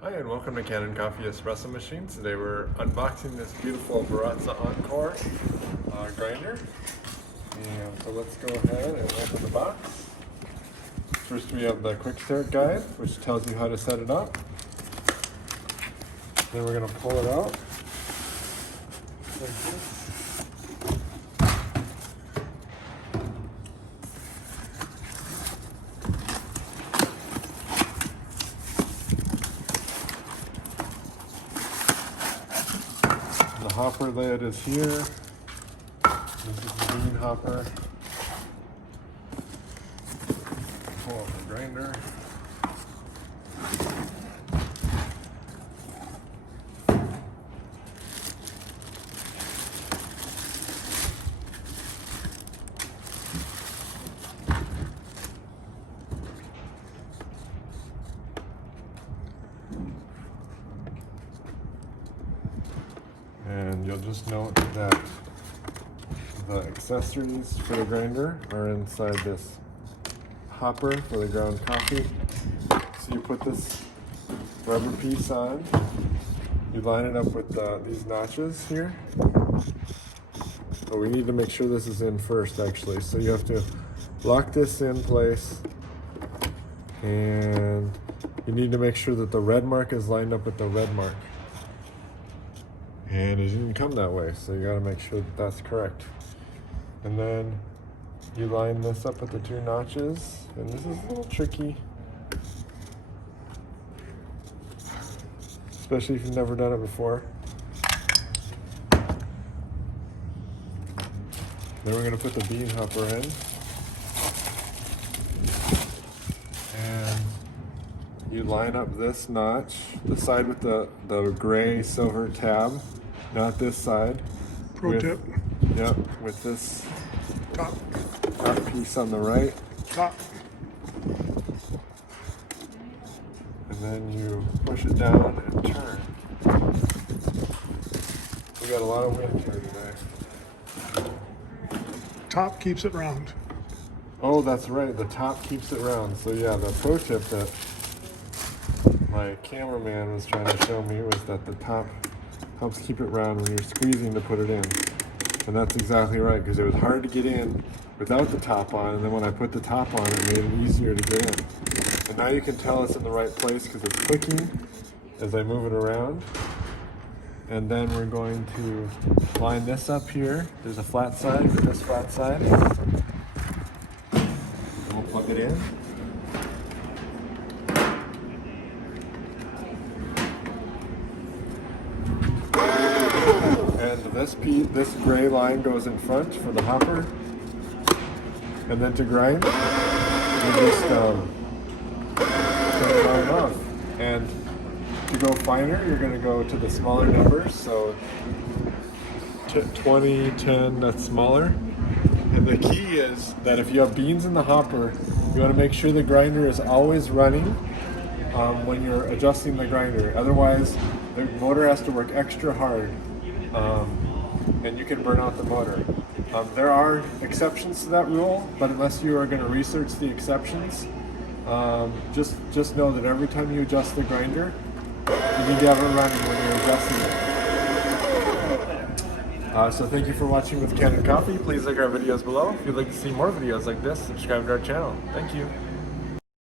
Hi and welcome to Kanen Coffee Espresso Machine. Today we're unboxing this beautiful Baratza Encore grinder. And so let's go ahead and open the box. First we have the quick start guide, which tells you how to set it up. Then we're going to pull it out like this. The hopper lid is here. This is the bean hopper. Pull out the grinder. And you'll just note that the accessories for the grinder are inside this hopper for the ground coffee. So you put this rubber piece on, you line it up with these notches here. But we need to make sure this is in first actually. So you have to lock this in place, and you need to make sure that the red mark is lined up with the red mark. And it didn't come that way, so you got to make sure that that's correct. And then you line this up with the two notches, and this is a little tricky, especially if you've never done it before. Then we're going to put the bean hopper in, and you line up this notch, the side with the gray silver tab, not this side. Pro tip. Yep, with this Top. piece on the right. Top. And then you push it down and turn. We got a lot of wind here today. Top keeps it round. Oh, that's right, the top keeps it round. So yeah, the pro tip that my cameraman was trying to show me was that the top helps keep it round when you're squeezing to put it in. And that's exactly right, because it was hard to get in without the top on, and then when I put the top on, it made it easier to get in. And now you can tell it's in the right place because it's clicking as I move it around. And then we're going to line this up here. There's a flat side for this flat side. And we'll plug it in. And this gray line goes in front for the hopper. And then to grind, you just turn it on and off. And to go finer, you're going to go to the smaller numbers. So 20, 10, that's smaller. And the key is that if you have beans in the hopper, you want to make sure the grinder is always running when you're adjusting the grinder. Otherwise, the motor has to work extra hard. And you can burn out the motor. There are exceptions to that rule, but unless you are going to research the exceptions, just know that every time you adjust the grinder, you need to have it running when you're adjusting it. So thank you for watching with Kanen Coffee. Please like our videos below. If you'd like to see more videos like this, subscribe to our channel. Thank you.